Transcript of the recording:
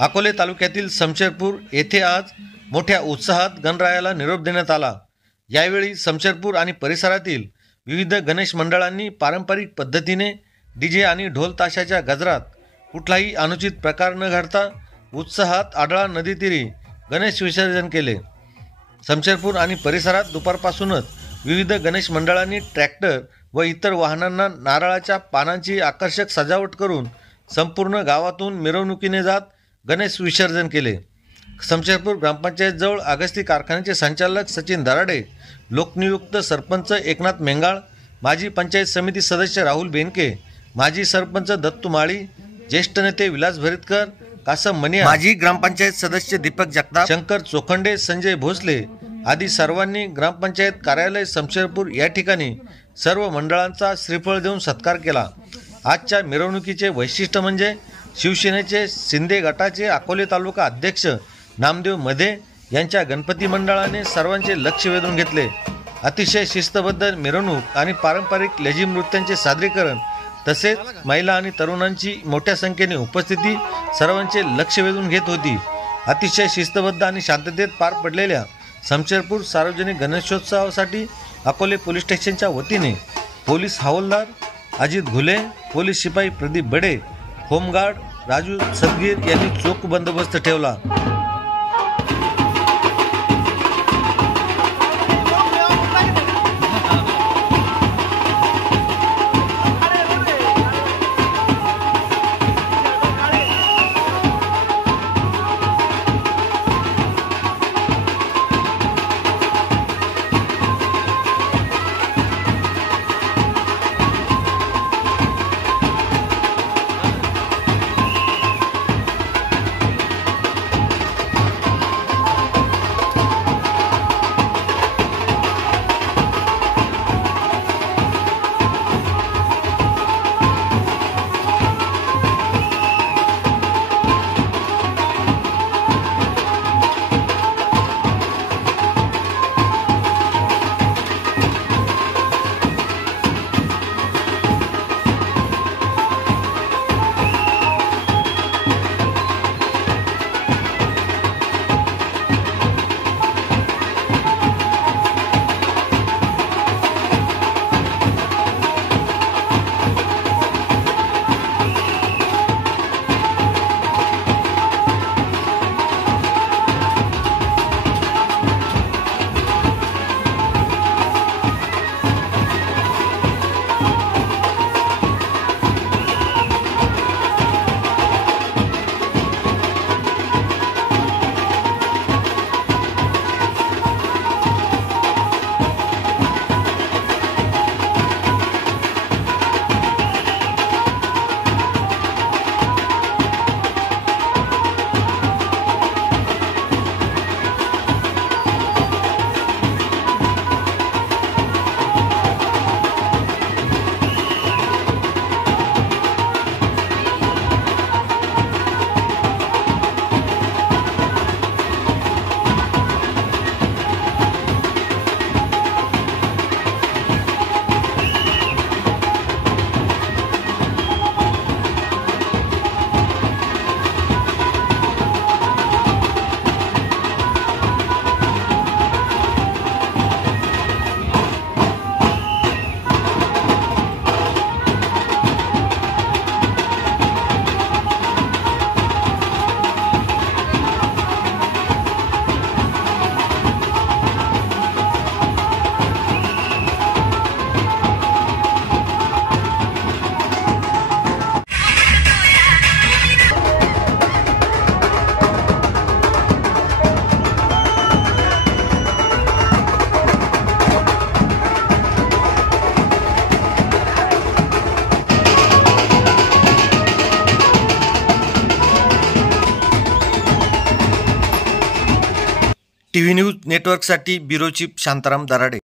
अकोले तालुक्यातील समशेरपूर येथे आज मोठ्या उत्साहात गणरायाला निरोप देण्यात आला। यावेळी समशेरपूर आणि परिसरातील विविध गणेश मंडळांनी पारंपरिक पद्धतीने डीजे आणि ढोल ताशाच्या गजरात कुठलाही अनुचित प्रकार न घडता उत्साहात आढळा नदीतीरी गणेश विसर्जन केले। समशेरपूर आणि परिसरात दुपारपासूनच विविध गणेश मंडळांनी ट्रॅक्टर व इतर वाहनांना नारळाच्या पानांची आकर्षक सजावट करून संपूर्ण गावातून मिरवणुकीने जात गणेश विसर्जन केले। समशेरपूर ग्रामपंचायत जवळ अगस्ती कारखान्याचे संचालक सचिन दराडे, लोकनियुक्त सरपंच एकनाथ मेंगाळ, माजी पंचायत समिती सदस्य राहुल बेनके, माजी सरपंच दत्तू माळी, ज्येष्ठ नेते विलास भरितकर, कासम मनिया, माजी ग्रामपंचायत सदस्य दीपक जगताप, शंकर चोखंडे, संजय भोसले आदी सर्वांनी ग्रामपंचायत कार्यालय समशेरपूर या ठिकाणी सर्व मंडळांचा श्रीफळ देऊन सत्कार केला। आजच्या मिरवणुकीचे वैशिष्ट्य म्हणजे शिवसेनेचे शिंदे गटाचे अकोले तालुका अध्यक्ष नामदेव मधे यांच्या गणपती मंडळाने सर्वांचे लक्ष वेधून घेतले। अतिशय शिस्तबद्ध मिरवणूक आणि पारंपरिक लेझिम नृत्यांचे सादरीकरण तसेच महिला आणि तरुणांची मोठ्या संख्येने उपस्थिती सर्वांचे लक्ष वेधून घेत होती। अतिशय शिस्तबद्ध आणि शांततेत पार पडलेल्या समशेरपूर सार्वजनिक गणेशोत्सवासाठी अकोले पोलीस स्टेशनच्या वतीने पोलीस हवालदार अजित घुले, पोलीस शिपाई प्रदीप बडे, होमगार्ड राजू सदगीर यांनी चोख बंदोबस्त ठेवला। टीव्ही न्यूज नेटवर्कसाठी ब्युरो चीफ शांताराम दराडे।